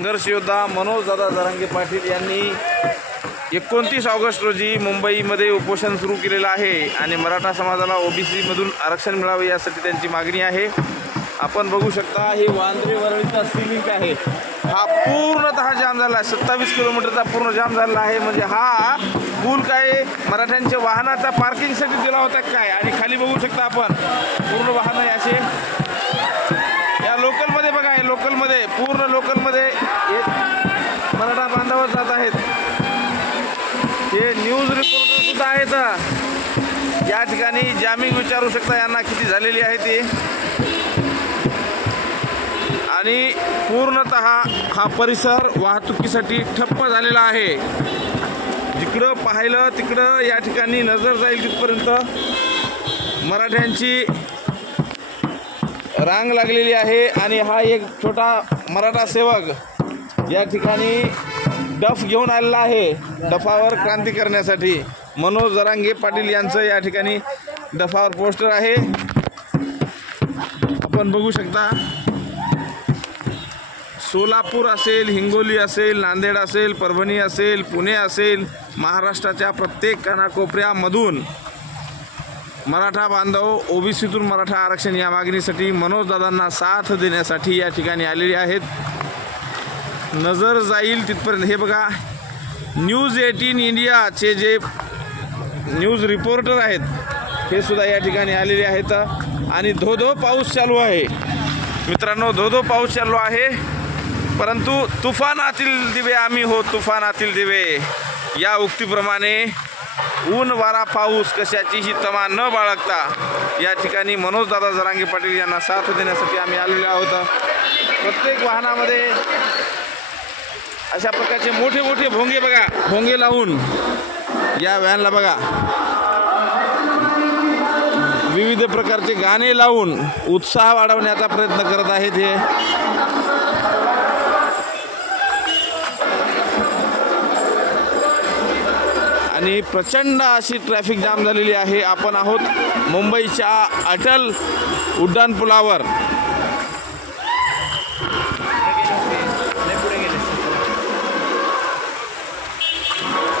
संघर्ष योद्धा मनोजदादा जरांगे पाटील यांनी 29 ऑगस्ट रोजी मुंबईमध्ये उपोषण सुरू केलेलं आहे आणि मराठा समाजाला ओबीसी मधून आरक्षण मिळावे यासाठी त्यांची मागणी आहे। आपण बघू शकता हे वांद्रे वरळीचा सीलिंग आहे, हा पूर्णतः जाम झाला आहे। 27 किलोमीटरचा पूर्ण जाम झाला आहे। म्हणजे हा पूल काय मराठ्यांच्या वाहनाचा पार्किंगसाठी दिला होता काय। आणि खाली बघू शकता आपण पूर्ण वाहन आहे असे या लोकलमध्ये बघा, हे लोकलमध्ये पूर्ण लोकलमध्ये मराठा बांधव जात आहेत। हे न्यूज रिपोर्टर सुद्धा आहेत या ठिकाणी, जामिंग विचारू शकता यांना किती झालेली आहे ते। आणि पूर्णतः हा परिसर वाहतुकीसाठी ठप्प झालेला आहे। जिकडं पाहिलं तिकडं या ठिकाणी नजर जाईल तिथपर्यंत मराठ्यांची रांग लागलेली आहे। आणि हा एक छोटा मराठा सेवक या ठिकाणी डफ घेऊन आलेला आहे, डफावर क्रांती करण्यासाठी। मनोज जरांगे पाटील यांचं या ठिकाणी डफावर पोस्टर आहे, आपण बघू शकता। सोलापूर असेल, हिंगोली असेल, नांदेड असेल, परभणी असेल, पुणे असेल, महाराष्ट्राच्या प्रत्येक कानाकोपऱ्यामधून मराठा बांधव ओबीसीतून मराठा आरक्षण या मागणीसाठी मनोजदादांना साथ देण्यासाठी या ठिकाणी आलेले आहेत। नजर जाईल तिथपर्यंत हे बघा, न्यूज 18 इंडियाचे जे न्यूज रिपोर्टर आहेत हे सुद्धा या ठिकाणी आलेले आहेत। आणि धो पाऊस चालू आहे मित्रांनो, धो पाऊस चालू आहे। परंतु तुफानातील दिवे आम्ही हो, तुफानातील दिवे या उक्तीप्रमाणे ऊन वारा पाऊस कशाचीही तमा न बाळगता या ठिकाणी मनोजदादा जरांगे पाटील यांना साथ देण्यासाठी आम्ही आलेलो आहोत। प्रत्येक वाहनामध्ये अशा प्रकारचे मोठे मोठे भोंगे बघा, भोंगे लावून या व्हॅनला बघा विविध प्रकारचे गाणे लावून उत्साह वाढवण्याचा प्रयत्न करत आहेत हे। आणि प्रचंड अशी ट्रॅफिक जाम झालेली आहे। आपण आहोत मुंबईच्या अटल उड्डाणपुलावर।